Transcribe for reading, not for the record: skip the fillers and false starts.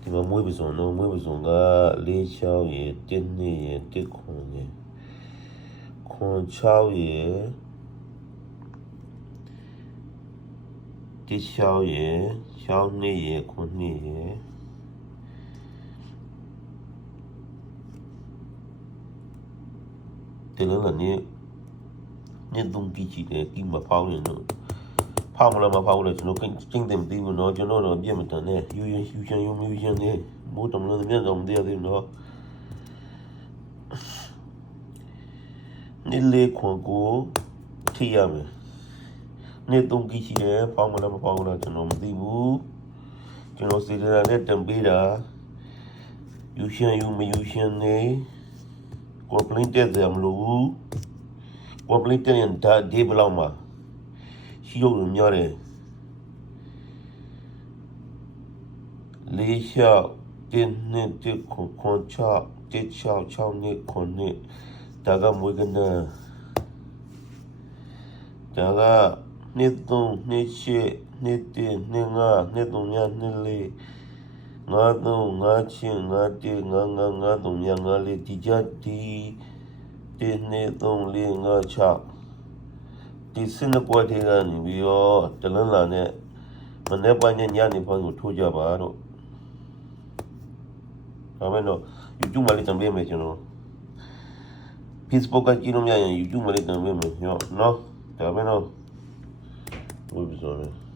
ဒီမှာမွေးပစုံနော်မွေးပစုံက4-6ရေ1-2ရေ1-9ရေ9-6ရေ1-6ရေ6-2ရေ9-2ရေတလုံးကနေညတုံးကြီးတယ်ဒီမှာပေါင်းနေတော့ဖောက်မလားမဖောက်လို့ကျွန်တော်ကျင်းတယ်မသိဘူးနော်ကျွန်တော်တော့ပြည့်မတန်နဲ့ယူချင်နေမိုးတမလို့မြန်တော့မသိသေးဘူးနော်နေလေခွန်ကိုထိရမယ်နေတုံးကြီးရှိတယ်ဖောက်မလားမဖောက်လို့ကျွန်တော်မသိဘူးကျွန်တော်စီရတဲ့တံပေးတာယူမယူရှင်နေကိုပလင်းတဲ့တယ်မလို့ကိုပလင်းတဲ့ရင်ဒါဒီဘလောက်မှာရှိလို့ညရတယ်လေးရှောက်တင်းနဲ့တစ်ခွန်ချတစ်ချောက်ချောင်းနဲ့ခွန်နဲ့ဒါကမွေးကနာဒါကနှစ်သုံးနှစ်ရှစ်နှစ်တင်းနှစ်ငါနှစ်သုံးညနှစ်လေးငါသုံးငါချင်းငါတင်းငါသုံးညငါလေးဒီကြတီတင်းနှစ်သုံးလေးငါချောက်ဒီစနပွားတဲ့ကနေပြီးတော့တလန်းလာနဲ့မနေ့ပိုင်းညနေပိုင်းကိုထိုးကြပါတော့ဒါမဲ့တော့ YouTube မှာလေးတံပေးမယ်ကျွန်တော် Facebook ကကြည့်လို့မရရင် YouTube မှာလေးတံပေးမယ်ညောနော်ဒါမဲ့တော့ဘယ်လိုပြောလဲ